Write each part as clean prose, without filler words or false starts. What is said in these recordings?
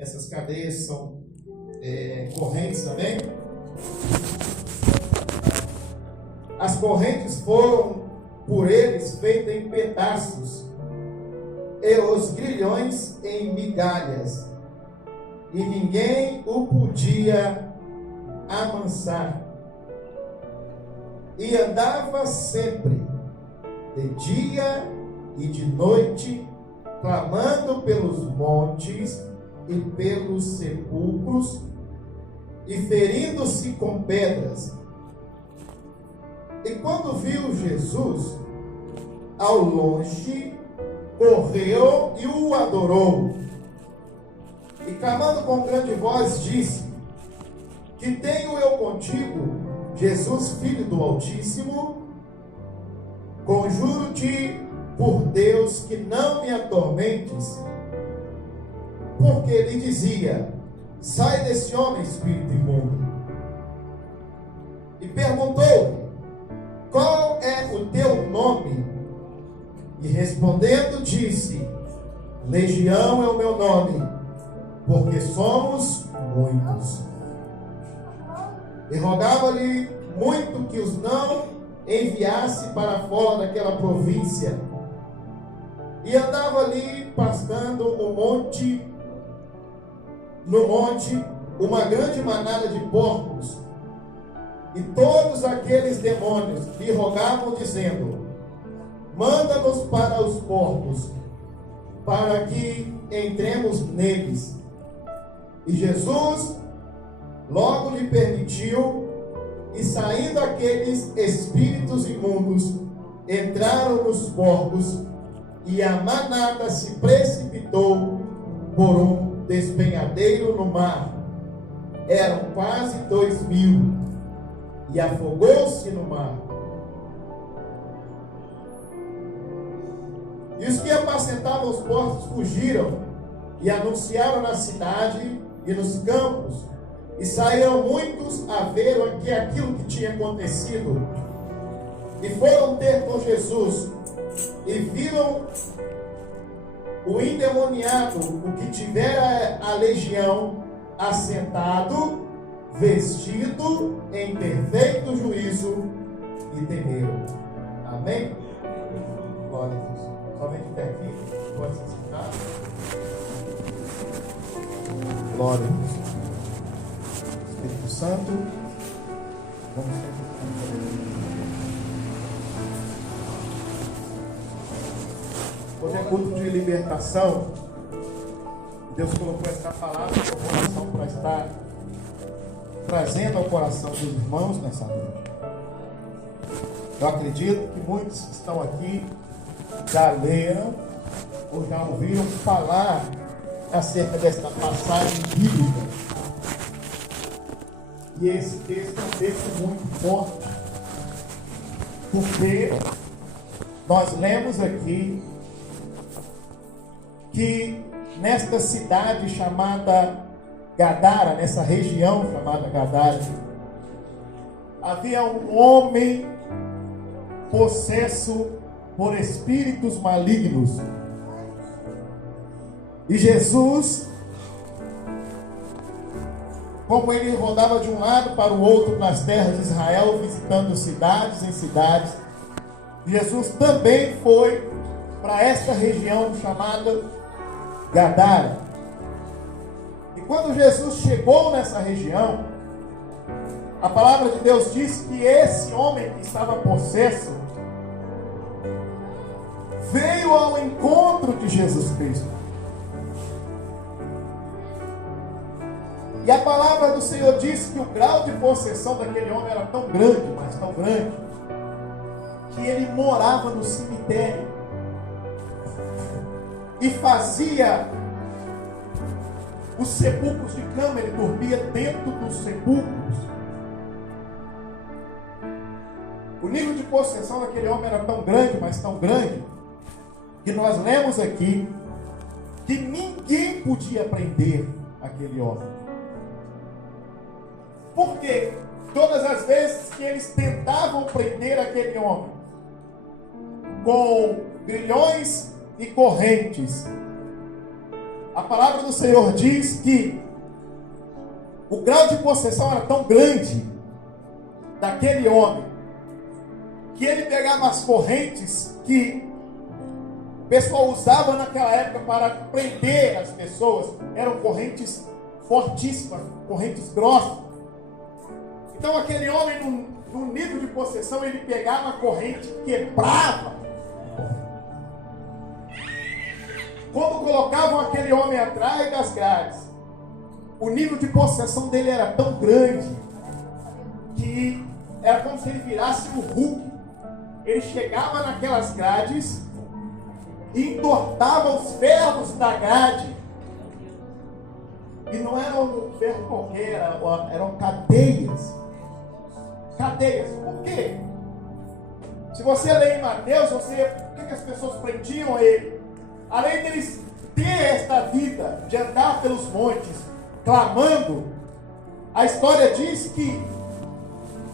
Essas cadeias são correntes também. As correntes foram por eles feitas em pedaços, e os grilhões em migalhas, e ninguém o podia amansar. E andava sempre, de dia e de noite, clamando pelos montes e pelos sepulcros, e ferindo-se com pedras. E quando viu Jesus ao longe, correu e o adorou. E clamando com grande voz, disse: Que tenho eu contigo, Jesus, Filho do Altíssimo? Conjuro-te por Deus que não me atormentes. Porque ele dizia: Sai desse homem, espírito imundo. E perguntou-lhe: Qual é o teu nome? E respondendo disse: Legião é o meu nome, porque somos muitos. E rogava-lhe muito que os não enviasse para fora daquela província. E andava ali pastando no monte, uma grande manada de porcos. E todos aqueles demônios lhe rogavam, dizendo: Manda-nos para os porcos, para que entremos neles. E Jesus logo lhe permitiu, e saindo aqueles espíritos imundos, entraram nos porcos, e a manada se precipitou por um despenhadeiro no mar. Eram quase 2.000, e afogou-se no mar. E os que apacentavam os porcos fugiram, e anunciaram na cidade e nos campos, e saíram muitos a ver aquilo que tinha acontecido. E foram ter com Jesus, e viram o endemoniado, o que tivera a legião, assentado, vestido em perfeito juízo, e temeram. Amém? Glória a Deus. Somente até aqui, pode se sentar. Glória a Deus. Espírito Santo, vamos hoje é culto de libertação. Deus colocou essa palavra no coração para estar trazendo ao coração dos irmãos nessa noite. Eu acredito que muitos que estão aqui já leram ou já ouviram falar acerca desta passagem bíblica. E esse texto é um texto muito forte, porque nós lemos aqui que nesta cidade chamada Gadara, nessa região chamada Gadara, havia um homem possesso por espíritos malignos. E Jesus, como ele rodava de um lado para o outro nas terras de Israel, visitando cidades em cidades, Jesus também foi para esta região chamada Gadara. E quando Jesus chegou nessa região, a palavra de Deus diz que esse homem que estava possesso veio ao encontro de Jesus Cristo. E a palavra do Senhor diz que o grau de possessão daquele homem era tão grande, mas tão grande, que ele morava no cemitério e fazia os sepulcros de cama, ele dormia dentro dos sepulcros. O nível de possessão daquele homem era tão grande, mas tão grande, que nós lemos aqui que ninguém podia prender aquele homem. Porque todas as vezes que eles tentavam prender aquele homem com grilhões e correntes, a palavra do Senhor diz que o grau de possessão era tão grande daquele homem, que ele pegava as correntes que o pessoal usava naquela época para prender as pessoas. Eram correntes fortíssimas, correntes grossas. Então aquele homem, no nível de possessão, ele pegava a corrente, quebrava. Quando colocavam aquele homem atrás das grades, o nível de possessão dele era tão grande que era como se ele virasse um Hulk. Ele chegava naquelas grades e entortava os ferros da grade. E não era um ferro qualquer, eram cadeias. Cadeias. Por quê? Se você ler em Mateus, por que as pessoas prendiam ele? Além deles ter esta vida de andar pelos montes clamando, a história diz que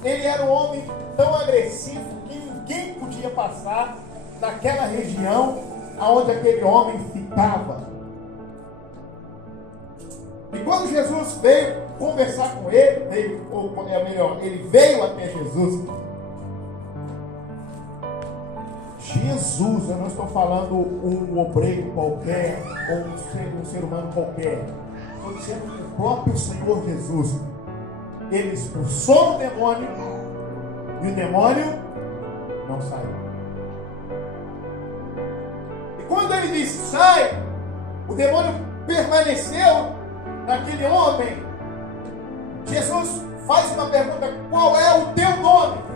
ele era um homem tão agressivo que ninguém podia passar naquela região aonde aquele homem ficava. E quando Jesus veio conversar com ele, ele veio até Jesus. Jesus, eu não estou falando um obreiro qualquer, ou um ser humano qualquer. Estou dizendo que o próprio Senhor Jesus, ele expulsou o demônio, e o demônio não saiu. E quando ele disse, sai, o demônio permaneceu naquele homem. Jesus faz uma pergunta, qual é o teu nome?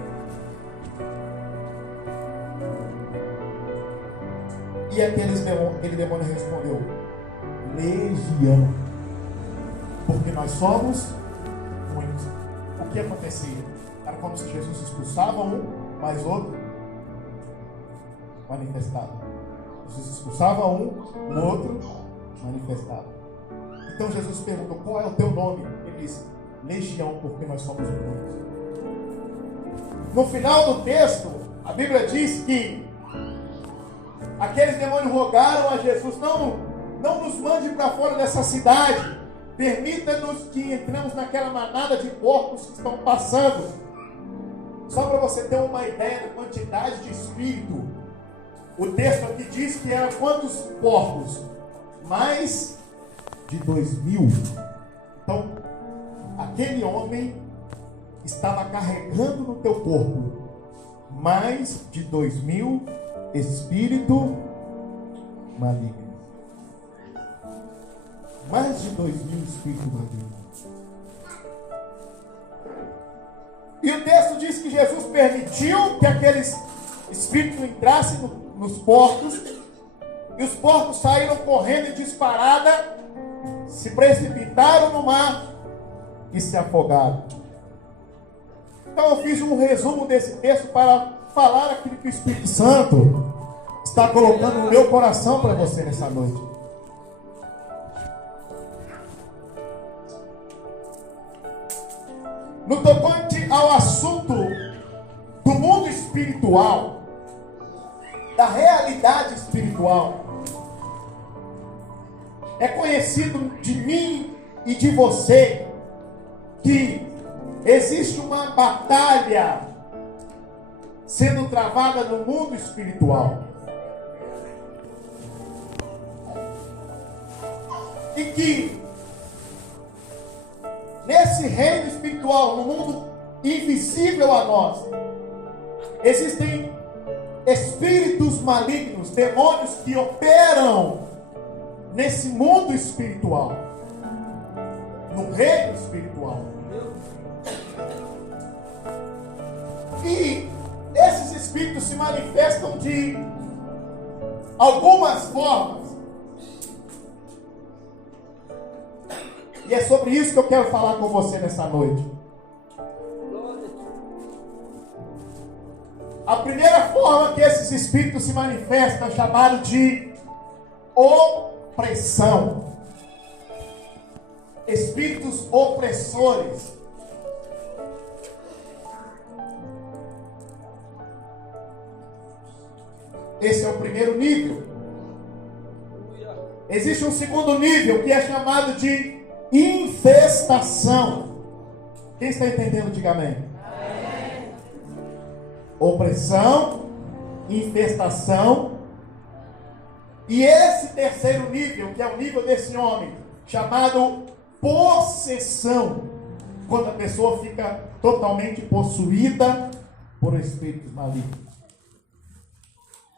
E aquele demônio respondeu, Legião, porque nós somos muitos. O que acontecia? Era como se Jesus expulsava um, mas outro manifestava. Jesus expulsava um, o outro manifestava. Então Jesus perguntou, qual é o teu nome? Ele disse, Legião, porque nós somos muitos. No final do texto, a Bíblia diz que aqueles demônios rogaram a Jesus, não nos mande para fora dessa cidade, permita-nos que entremos naquela manada de porcos que estão passando. Só para você ter uma ideia da quantidade de espírito, o texto aqui diz que eram quantos porcos? Mais de 2.000. Então, aquele homem estava carregando no teu corpo mais de 2.000 espíritos malignos. Mais de 2.000 espíritos malignos. E o texto diz que Jesus permitiu que aqueles espíritos entrassem nos porcos, e os porcos saíram correndo em disparada, se precipitaram no mar e se afogaram. Então eu fiz um resumo desse texto para falar aquilo que o Espírito Santo está colocando no meu coração para você nessa noite. No tocante ao assunto do mundo espiritual, da realidade espiritual, é conhecido de mim e de você que existe uma batalha sendo travada no mundo espiritual. E que nesse reino espiritual, no mundo invisível a nós, existem espíritos malignos, demônios que operam nesse mundo espiritual, no reino espiritual. E esses espíritos se manifestam de algumas formas. E é sobre isso que eu quero falar com você nessa noite. A primeira forma que esses espíritos se manifestam é chamado de opressão. Espíritos opressores. Esse é o primeiro nível. Existe um segundo nível que é chamado de infestação. Quem está entendendo, diga amém. Amém. Opressão, infestação. E esse terceiro nível, que é o nível desse homem, chamado possessão, quando a pessoa fica totalmente possuída por espíritos malignos.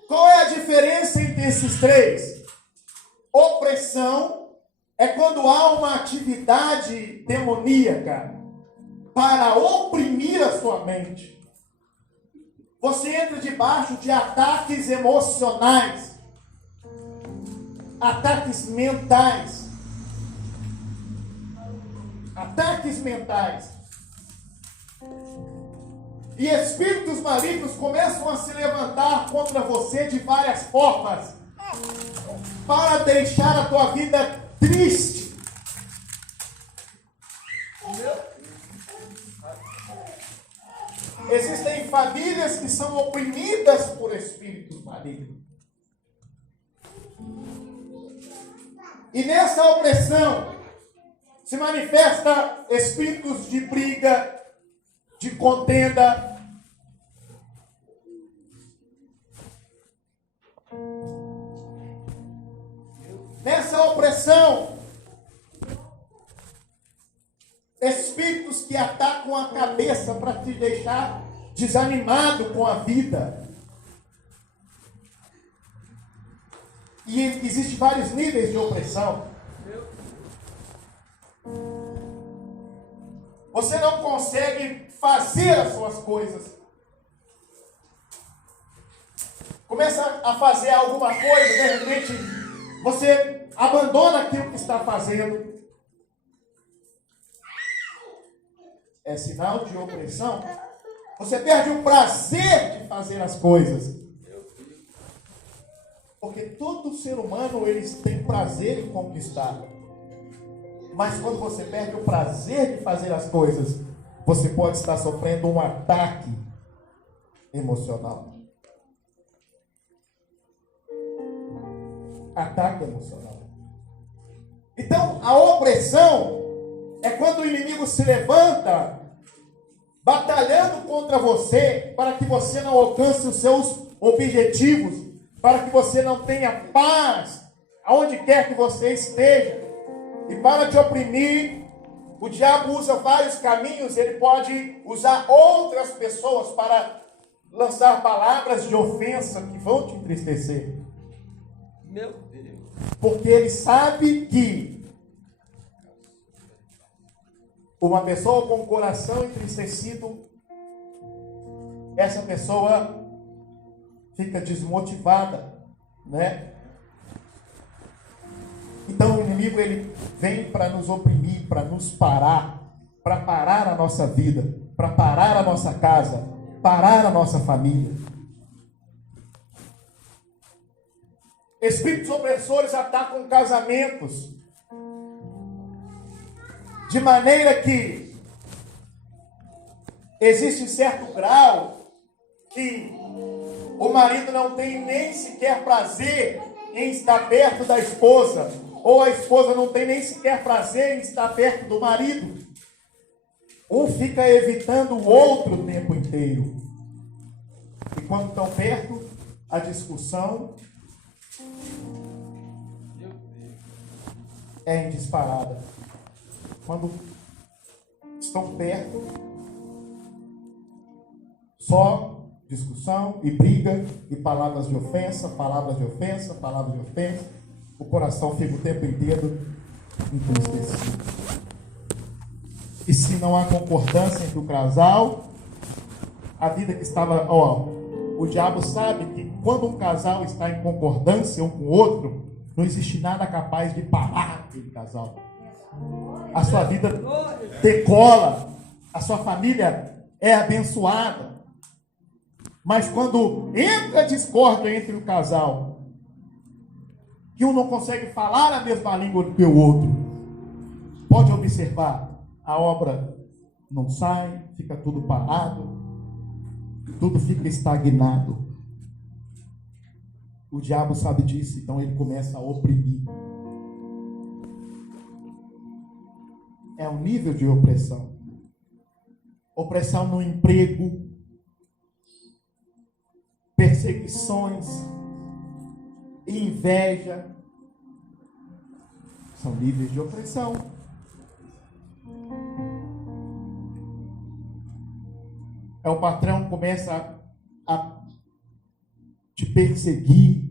Qual é a diferença entre esses três? Opressão é quando há uma atividade demoníaca para oprimir a sua mente. Você entra debaixo de ataques emocionais, ataques mentais. Ataques mentais. E espíritos malignos começam a se levantar contra você de várias formas, para deixar a tua vida triste. Existem famílias que são oprimidas por espíritos malignos. E nessa opressão se manifesta espíritos de briga, de contenda. Nessa opressão, espíritos que atacam a cabeça para te deixar desanimado com a vida. E existem vários níveis de opressão. Você não consegue fazer as suas coisas. Começa a fazer alguma coisa, de repente você abandona aquilo que está fazendo. É sinal de opressão. Você perde o prazer de fazer as coisas. Porque todo ser humano, eles tem prazer em conquistar. Mas quando você perde o prazer de fazer as coisas, você pode estar sofrendo um ataque emocional. Ataque emocional. Então, a opressão é quando o inimigo se levanta, batalhando contra você, para que você não alcance os seus objetivos, para que você não tenha paz, aonde quer que você esteja. E para te oprimir, o diabo usa vários caminhos. Ele pode usar outras pessoas para lançar palavras de ofensa que vão te entristecer. Meu Deus. Porque ele sabe que uma pessoa com o coração entristecido, essa pessoa fica desmotivada, né? Então o inimigo, ele vem para nos oprimir, para nos parar, para parar a nossa vida, para parar a nossa casa, parar a nossa família. Espíritos opressores atacam casamentos, de maneira que existe certo grau que o marido não tem nem sequer prazer em estar perto da esposa, ou a esposa não tem nem sequer prazer em estar perto do marido. Um fica evitando o outro o tempo inteiro. E quando estão perto, a discussão é em disparada. Quando estão perto, só discussão e briga e palavras de ofensa, palavras de ofensa, palavras de ofensa. O coração fica o tempo inteiro entristecido. E se não há concordância entre o casal, a vida que estava... o diabo sabe que quando um casal está em concordância um com o outro, não existe nada capaz de parar aquele casal. A sua vida decola, a sua família é abençoada. Mas quando entra a discórdia entre o casal, que um não consegue falar a mesma língua do que o outro, pode observar, a obra não sai, fica tudo parado, tudo fica estagnado. O diabo sabe disso, então ele começa a oprimir. é um nível de opressão. Opressão no emprego, perseguições, inveja, são níveis de opressão. O patrão começa a te perseguir,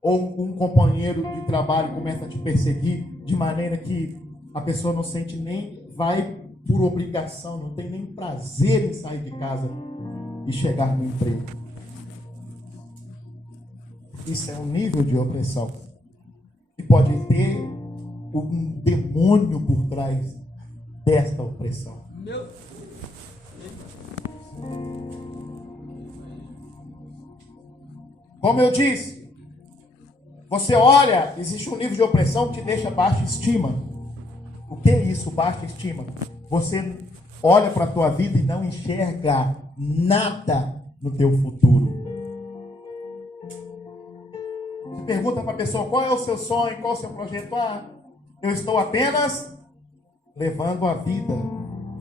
ou um companheiro de trabalho começa a te perseguir de maneira que a pessoa não sente nem, vai por obrigação, não tem nem prazer em sair de casa e chegar no emprego. Isso é um nível de opressão. E pode ter um demônio por trás desta opressão. Como eu disse, você olha, existe um nível de opressão que te deixa baixa estima. O que é isso, baixa estima? Você olha para a tua vida e não enxerga nada no teu futuro. Você pergunta para a pessoa, qual é o seu sonho, qual é o seu projeto? Eu estou apenas levando a vida,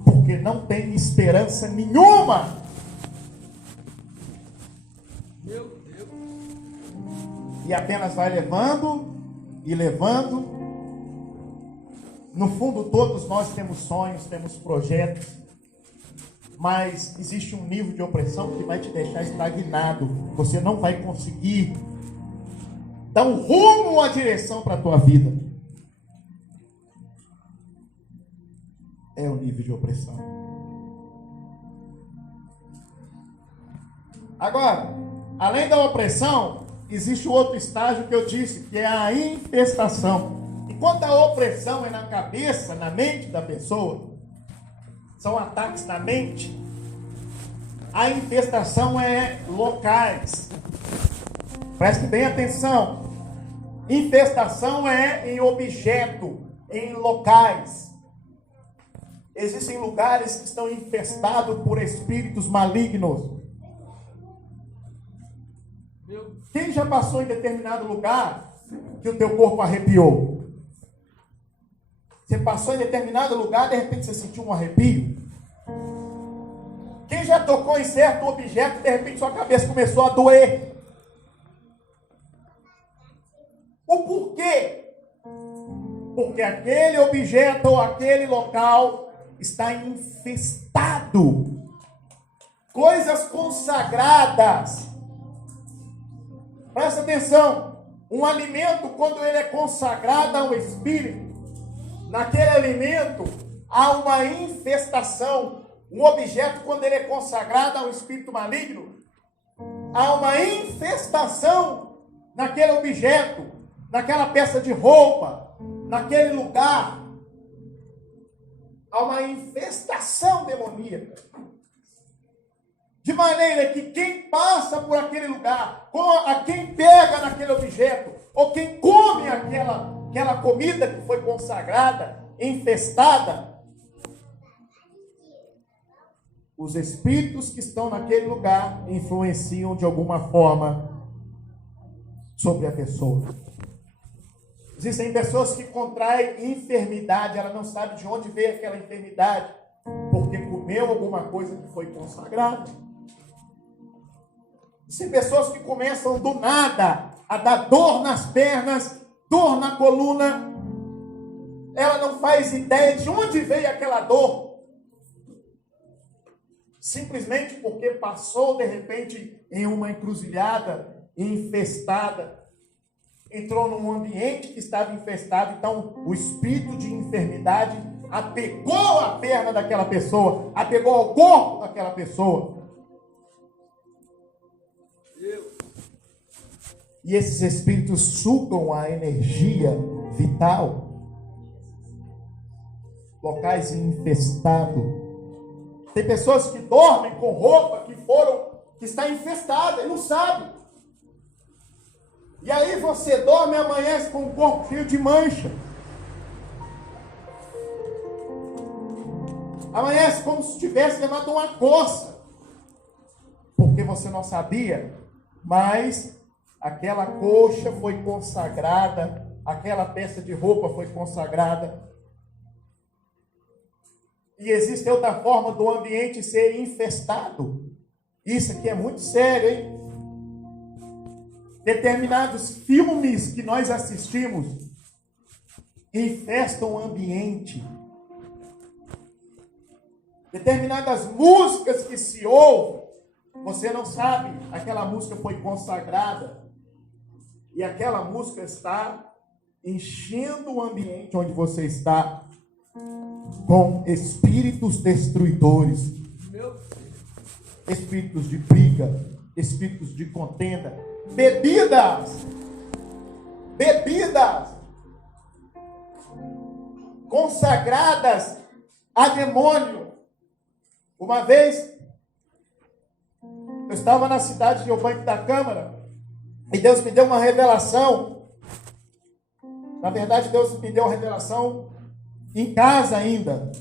porque não tem esperança nenhuma. Meu Deus. E apenas vai levando e levando. No fundo, todos nós temos sonhos, temos projetos, mas existe um nível de opressão que vai te deixar estagnado. Você não vai conseguir dar um rumo, uma direção para a tua vida. É o nível de opressão. Agora, além da opressão, existe outro estágio que eu disse, que é a infestação. Enquanto a opressão é na cabeça, na mente da pessoa, são ataques na mente, a infestação é locais. Preste bem atenção. Infestação é em objeto, em locais. Existem lugares que estão infestados por espíritos malignos. Quem já passou em determinado lugar que o teu corpo arrepiou? Você passou em determinado lugar, de repente você sentiu um arrepio? Quem já tocou em certo objeto, de repente sua cabeça começou a doer? O porquê? Porque aquele objeto ou aquele local está infestado. Coisas consagradas. Presta atenção. Um alimento, quando ele é consagrado ao Espírito, naquele alimento há uma infestação. Um objeto, quando ele é consagrado ao espírito maligno, há uma infestação naquele objeto, naquela peça de roupa, naquele lugar. Há uma infestação demoníaca. De maneira que quem passa por aquele lugar, a quem pega naquele objeto, ou quem come aquela comida que foi consagrada, infestada, os espíritos que estão naquele lugar influenciam de alguma forma sobre a pessoa. Existem pessoas que contraem enfermidade, ela não sabe de onde veio aquela enfermidade, porque comeu alguma coisa que foi consagrada. Existem pessoas que começam do nada a dar dor nas pernas, dor na coluna. Ela não faz ideia de onde veio aquela dor. Simplesmente porque passou de repente em uma encruzilhada infestada. Entrou num ambiente que estava infestado. Então o espírito de enfermidade apegou a perna daquela pessoa, apegou ao corpo daquela pessoa. E esses espíritos sugam a energia vital. Locais infestados. Tem pessoas que dormem com roupa que está infestada e não sabe. E aí você dorme e amanhece com o corpo cheio de mancha. Amanhece como se tivesse levado uma coça. Porque você não sabia, mas aquela coxa foi consagrada, aquela peça de roupa foi consagrada. E existe outra forma do ambiente ser infestado. Isso aqui é muito sério, hein? Determinados filmes que nós assistimos infestam o ambiente. Determinadas músicas que se ouvem, você não sabe, aquela música foi consagrada e aquela música está enchendo o ambiente onde você está com espíritos destruidores, espíritos de briga, espíritos de contenda, bebidas consagradas a demônio. Uma vez eu estava na cidade de Obanque da Câmara e Deus me deu uma revelação. Na verdade, Deus me deu uma revelação em casa ainda.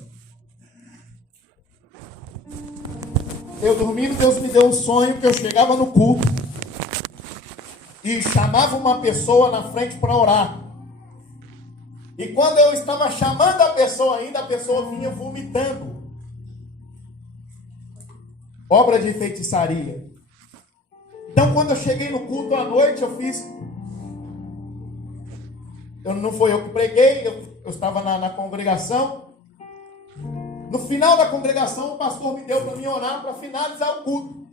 Eu dormindo, Deus me deu um sonho que eu chegava no culto e chamava uma pessoa na frente para orar. E quando eu estava chamando a pessoa ainda, a pessoa vinha vomitando. Obra de feitiçaria. Então, quando eu cheguei no culto à noite, não foi eu que preguei, eu estava na congregação. No final da congregação, o pastor me deu para mim orar para finalizar o culto.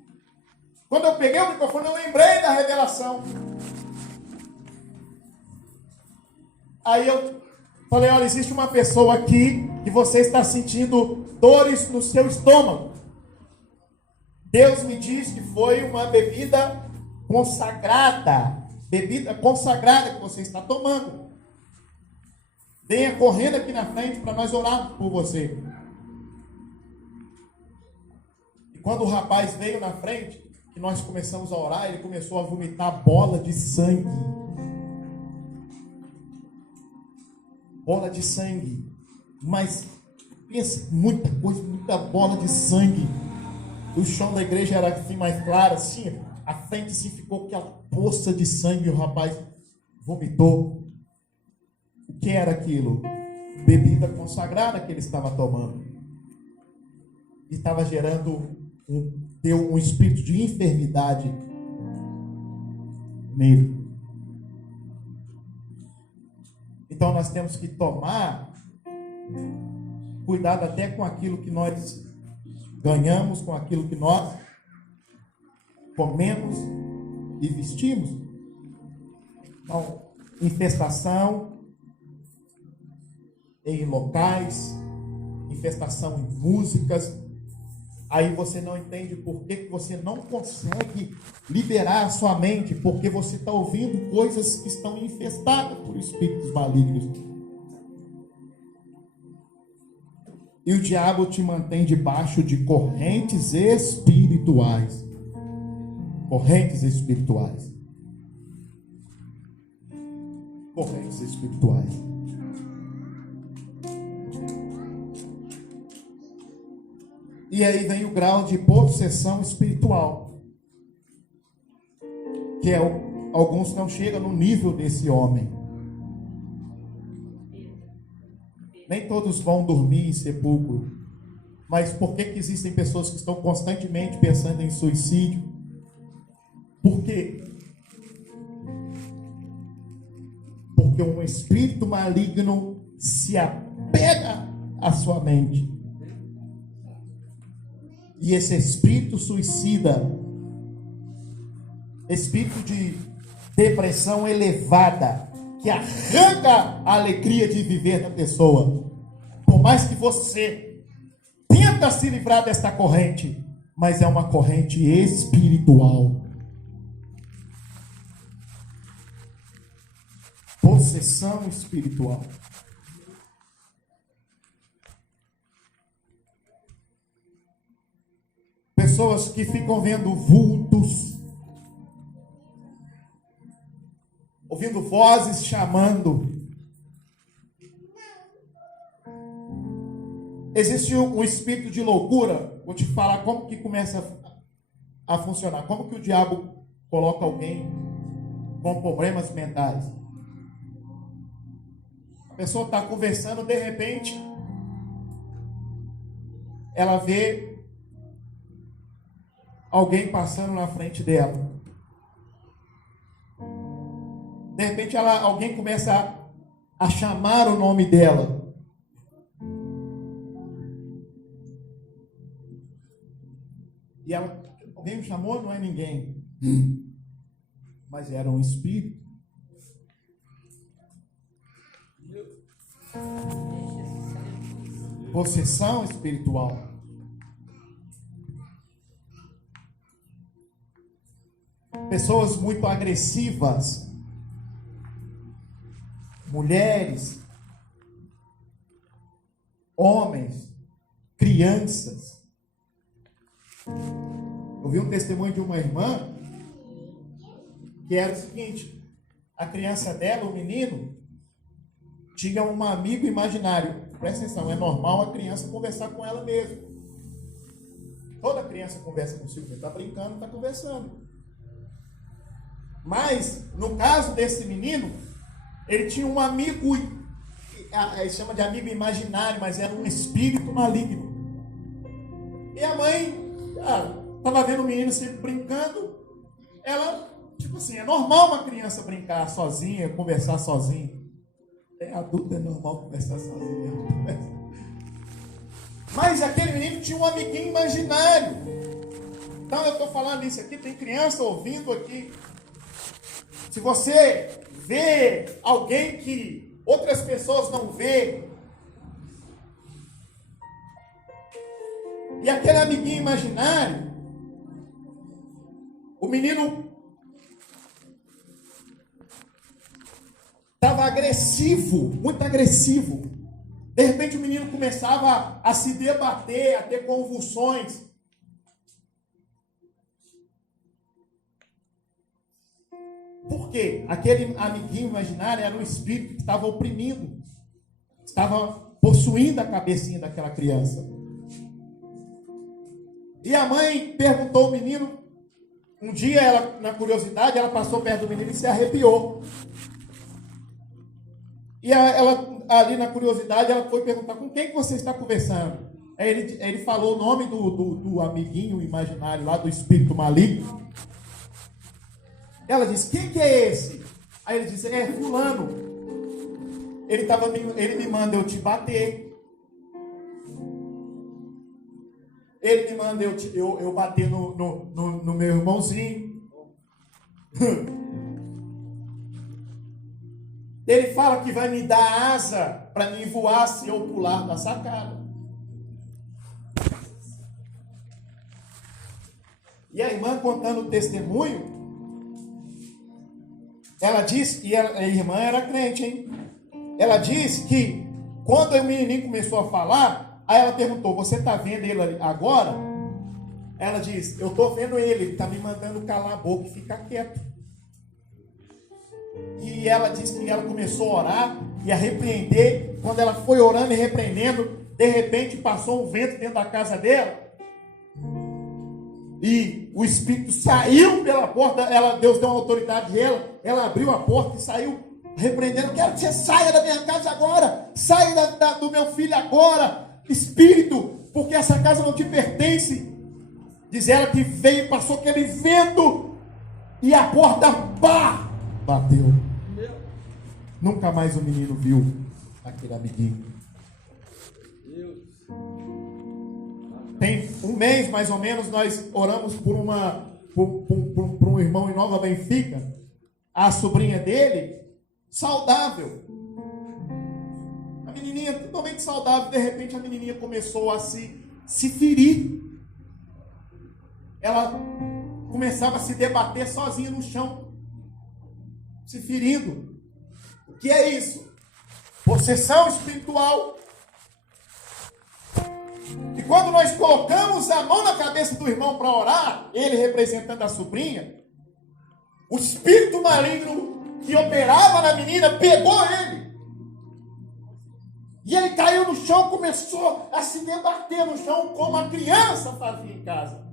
Quando eu peguei o microfone, eu lembrei da revelação. Aí eu falei, olha, existe uma pessoa aqui que você está sentindo dores no seu estômago. Deus me diz que foi uma bebida consagrada que você está tomando. Venha correndo aqui na frente para nós orarmos por você. E quando o rapaz veio na frente, que nós começamos a orar, ele começou a vomitar bola de sangue. Bola de sangue. Mas pensa, muita coisa, muita bola de sangue. O chão da igreja era assim mais claro, assim, a frente assim ficou aquela poça de sangue, o rapaz vomitou. O que era aquilo? Bebida consagrada que ele estava tomando. E estava gerando deu um espírito de enfermidade nele. Então nós temos que tomar cuidado até com aquilo que nós ganhamos, com aquilo que nós comemos e vestimos. Então, infestação em locais, infestação em músicas. Aí você não entende por que você não consegue liberar a sua mente, porque você está ouvindo coisas que estão infestadas por espíritos malignos. E o diabo te mantém debaixo de correntes espirituais. Correntes espirituais. Correntes espirituais. E aí vem o grau de possessão espiritual. Que alguns não chegam no nível desse homem. Nem todos vão dormir em sepulcro. Mas por que existem pessoas que estão constantemente pensando em suicídio? Por quê? Porque um espírito maligno se apega à sua mente. E esse espírito suicida, espírito de depressão elevada, que arranca a alegria de viver da pessoa. Por mais que você tenta se livrar desta corrente, mas é uma corrente espiritual. Possessão espiritual. Pessoas que ficam vendo vultos, ouvindo vozes chamando. Existe um espírito de loucura. Vou te falar como que começa a funcionar. Como que o diabo coloca alguém com problemas mentais. A pessoa está conversando, de repente ela vê alguém passando na frente dela. De repente alguém começa a chamar o nome dela. E ela, alguém me chamou? Não é ninguém. Mas era um espírito. Possessão espiritual. Pessoas muito agressivas. Mulheres, homens, crianças. Eu vi um testemunho de uma irmã que era o seguinte: a criança dela, o menino, tinha um amigo imaginário. Presta atenção, é normal a criança conversar com ela mesma. Toda criança conversa consigo, está brincando, está conversando. Mas, no caso desse menino, ele tinha um amigo, ele chama de amigo imaginário, mas era um espírito maligno. E a mãe estava vendo o menino sempre brincando. Ela, tipo assim, é normal uma criança brincar sozinha, conversar sozinha. Adulto é normal conversar sozinha. Mas aquele menino tinha um amiguinho imaginário. Então eu estou falando isso aqui, tem criança ouvindo aqui. Se você vê alguém que outras pessoas não vê, e aquele amiguinho imaginário, o menino estava agressivo, muito agressivo. De repente o menino começava a se debater, a ter convulsões. Por quê? Aquele amiguinho imaginário era um espírito que estava oprimindo, estava possuindo a cabecinha daquela criança. E a mãe perguntou ao menino, um dia ela, na curiosidade, ela passou perto do menino e se arrepiou. E ela, ali na curiosidade, ela foi perguntar: com quem que você está conversando? Aí ele falou o nome do amiguinho imaginário lá, do espírito maligno. Ela disse: quem que é esse? Aí ele disse: é fulano. Ele me manda eu te bater. Ele me manda eu bater no meu irmãozinho. Ele fala que vai me dar asa para mim voar se eu pular da sacada. E a irmã contando o testemunho, ela disse, e a irmã era crente, hein? Ela disse que quando o menininho começou a falar, aí ela perguntou: você está vendo ele agora? Ela disse: eu estou vendo ele está me mandando calar a boca e ficar quieto. E ela disse que ela começou a orar e a repreender. Quando ela foi orando e repreendendo, de repente passou um vento dentro da casa dela. E o espírito saiu pela porta. Deus deu uma autoridade a ela. Ela abriu a porta e saiu repreendendo: quero que você saia da minha casa agora. Saia do meu filho agora, espírito, porque essa casa não te pertence. Diz ela que veio e passou aquele vento e a porta bateu. Nunca mais o menino viu aquele amiguinho. Tem um mês mais ou menos nós oramos por um irmão em Nova Benfica. A sobrinha dele, saudável, a menininha totalmente saudável. De repente a menininha começou a se ferir. Ela começava a se debater sozinha no chão, se ferindo. O que é isso? Possessão espiritual. E quando nós colocamos a mão na cabeça do irmão para orar, ele representando a sobrinha, o espírito maligno que operava na menina pegou ele. E ele caiu no chão, começou a se debater no chão como a criança fazia em casa.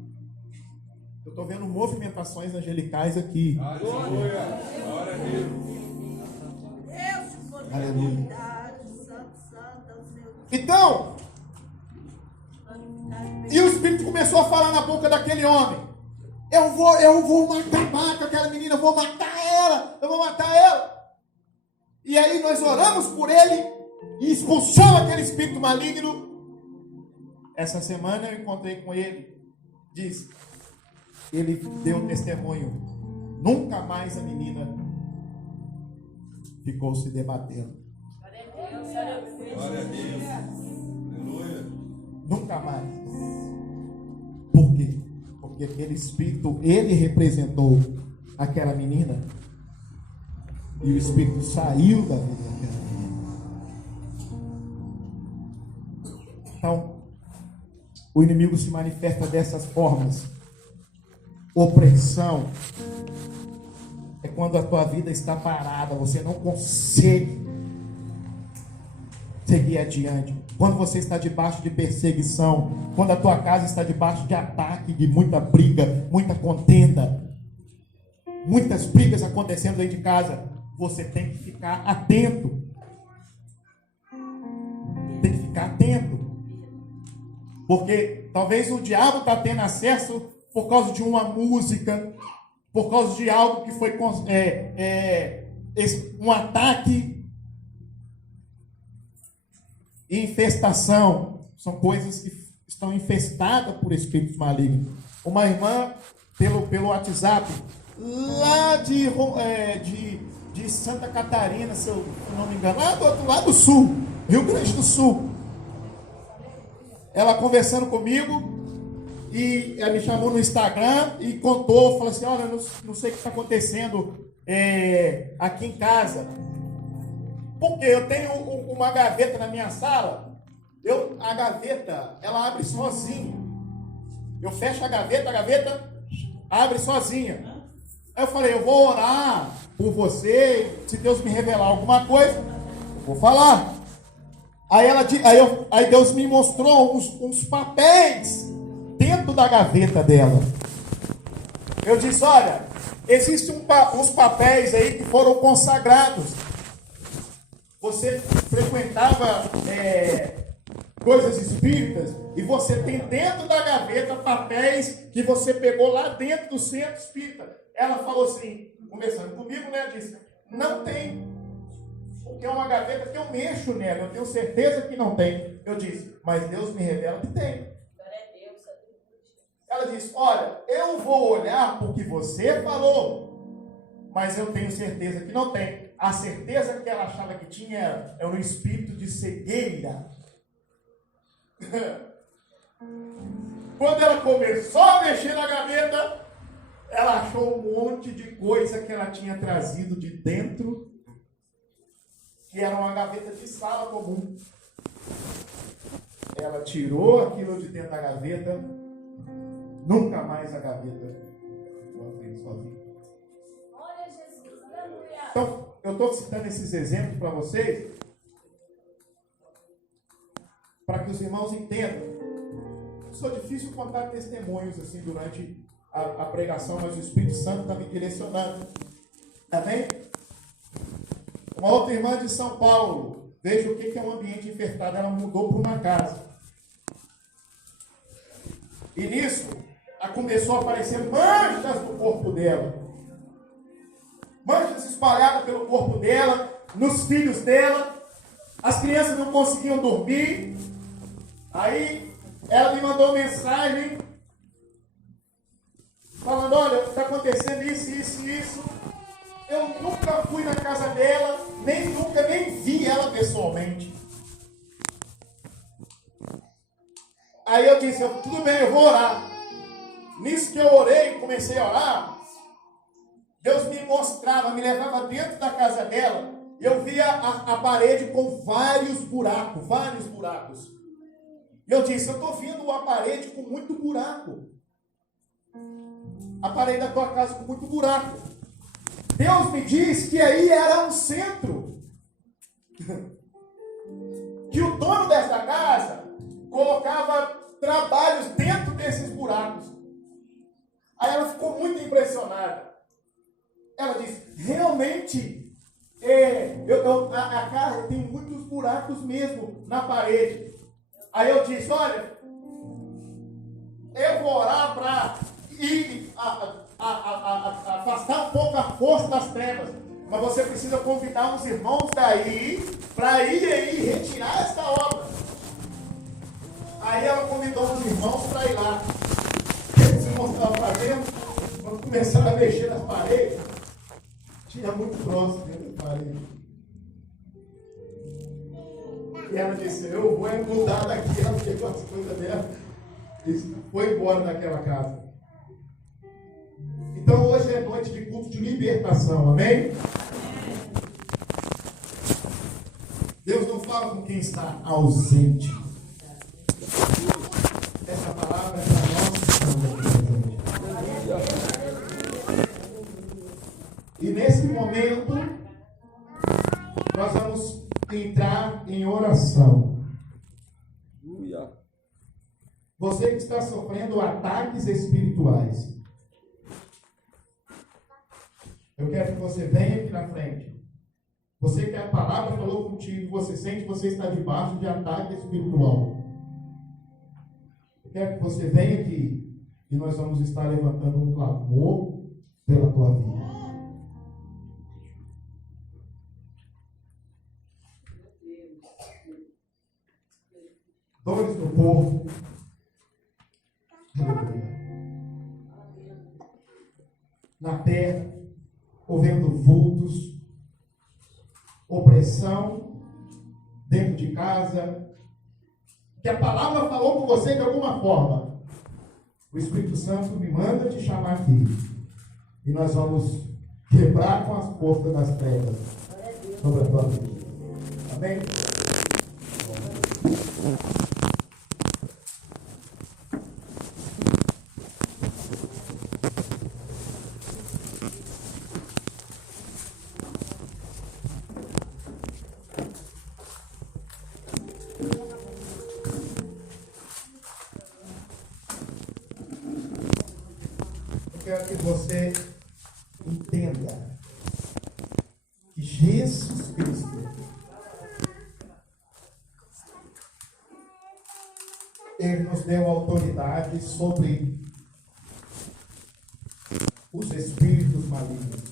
Eu estou vendo movimentações angelicais aqui. Aleluia. Glória a Deus. Aleluia. Então, começou a falar na boca daquele homem: eu vou acabar com aquela menina, eu vou matar ela. E aí nós oramos por ele e expulsamos aquele espírito maligno. Essa semana eu encontrei com ele. Ele deu testemunho. Nunca mais a menina ficou se debatendo. Glória a Deus. Aleluia. Nunca mais. Por quê? Porque aquele espírito, ele representou aquela menina. E o espírito saiu da vida daquela menina. Então, o inimigo se manifesta dessas formas. Opressão é quando a tua vida está parada, você não consegue seguir adiante. Quando você está debaixo de perseguição, quando a tua casa está debaixo de ataque, de muita briga, muita contenda, muitas brigas acontecendo dentro de casa, você tem que ficar atento. Tem que ficar atento. Porque talvez o diabo está tendo acesso por causa de uma música, por causa de algo que foi um ataque e infestação. São coisas que estão infestadas por espíritos malignos. Uma irmã, pelo WhatsApp, lá de Santa Catarina, se eu não me engano, lá do outro lado do sul, Rio Grande do Sul. Ela conversando comigo, e ela me chamou no Instagram e contou, falou assim: olha, eu não sei o que está acontecendo aqui em casa. Porque eu tenho uma gaveta na minha sala, a gaveta, ela abre sozinha. Eu fecho a gaveta abre sozinha. Aí eu falei: eu vou orar por você, se Deus me revelar alguma coisa, eu vou falar. Aí Deus me mostrou uns papéis dentro da gaveta dela. Eu disse: olha, existem uns papéis aí que foram consagrados. Você frequentava coisas espíritas e você tem dentro da gaveta papéis que você pegou lá dentro do centro espírita. Ela falou assim, conversando comigo, né? Disse: não tem, porque é uma gaveta que eu mexo nela, eu tenho certeza que não tem. Eu disse: mas Deus me revela que tem. Ela disse: olha, eu vou olhar porque você falou, mas eu tenho certeza que não tem. A certeza que ela achava que tinha era um espírito de cegueira. Quando ela começou a mexer na gaveta, ela achou um monte de coisa que ela tinha trazido de dentro, que era uma gaveta de sala comum. Ela tirou aquilo de dentro da gaveta, nunca mais a gaveta foi sozinha. Então, eu estou citando esses exemplos para vocês, para que os irmãos entendam. Só difícil contar testemunhos assim durante a pregação, mas o Espírito Santo está me direcionando. Amém? Uma outra irmã de São Paulo, veja o que é um ambiente infestado. Ela mudou para uma casa. E nisso, começou a aparecer manchas no corpo dela. Manchas espalhadas pelo corpo dela, nos filhos dela. As crianças não conseguiam dormir. Aí ela me mandou mensagem falando: olha, está acontecendo isso. Eu nunca fui na casa dela, nem vi ela pessoalmente. Aí eu disse: tudo bem, eu vou orar. Nisso que eu orei, comecei a orar, Deus me mostrava, me levava dentro da casa dela, e eu via a parede com vários buracos. E eu disse: eu estou vendo a parede com muito buraco. A parede da tua casa com muito buraco. Deus me disse que aí era um centro. Que o dono dessa casa colocava trabalhos dentro desses buracos. Aí ela ficou muito impressionada. Ela disse: realmente, a casa tem muitos buracos mesmo na parede. Aí eu disse: olha, Eu vou orar para afastar um pouco a força das trevas. Mas você precisa convidar os irmãos daí para ir aí retirar esta obra. Aí ela convidou os irmãos para ir lá. O que os irmãos estavam fazendo? Quando começaram a mexer nas paredes, tinha muito troço dentro das paredes. E ela disse: eu vou mudar daqui. Ela pegou as coisas dela e foi embora daquela casa. Então hoje é noite de culto de libertação, amém? Deus não fala com quem está ausente. Essa palavra é para nós. E nesse momento, nós vamos entrar em oração. Você que está sofrendo ataques espirituais, eu quero que você venha aqui na frente. Você que a palavra falou contigo, você sente que você está debaixo de ataque espiritual. Eu quero que você venha aqui e nós vamos estar levantando um clamor pela tua vida. Dores no corpo. Na terra, ouvindo vultos, opressão dentro de casa, que a palavra falou com você de alguma forma. O Espírito Santo me manda te chamar aqui e nós vamos quebrar com as forças das trevas sobre a tua vida. Amém? Quero que você entenda que Jesus Cristo, Ele nos deu autoridade sobre os espíritos malignos.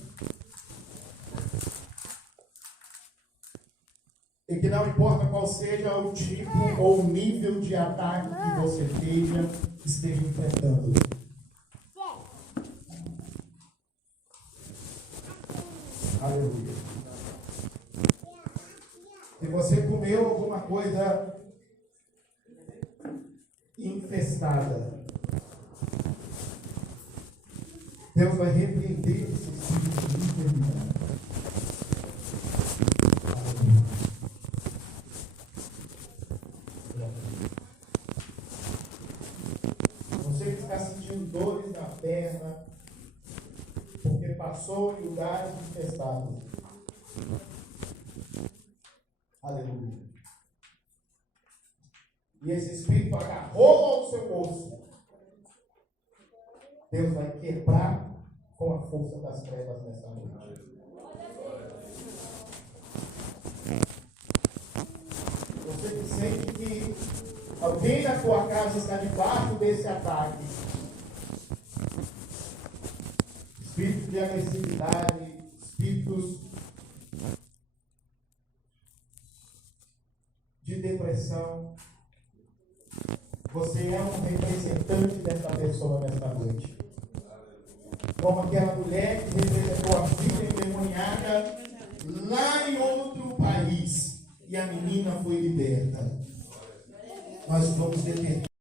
E que não importa qual seja o tipo ou o nível de ataque que você esteja enfrentando. Aleluia. Se você comeu alguma coisa infestada, Deus vai repreender esse espírito de enfermidade. Você que está sentindo dores na perna, porque passou em lugares infestados. Aleluia. E esse espírito agarrou ao seu osso. Deus vai quebrar com a força das trevas nessa noite. Você que sente que alguém na tua casa está debaixo desse ataque. Espíritos de agressividade, espíritos de depressão. Você é um representante dessa pessoa nesta noite. Como aquela mulher que representou a filha endemoniada lá em outro país. E a menina foi liberta. Nós vamos determinar.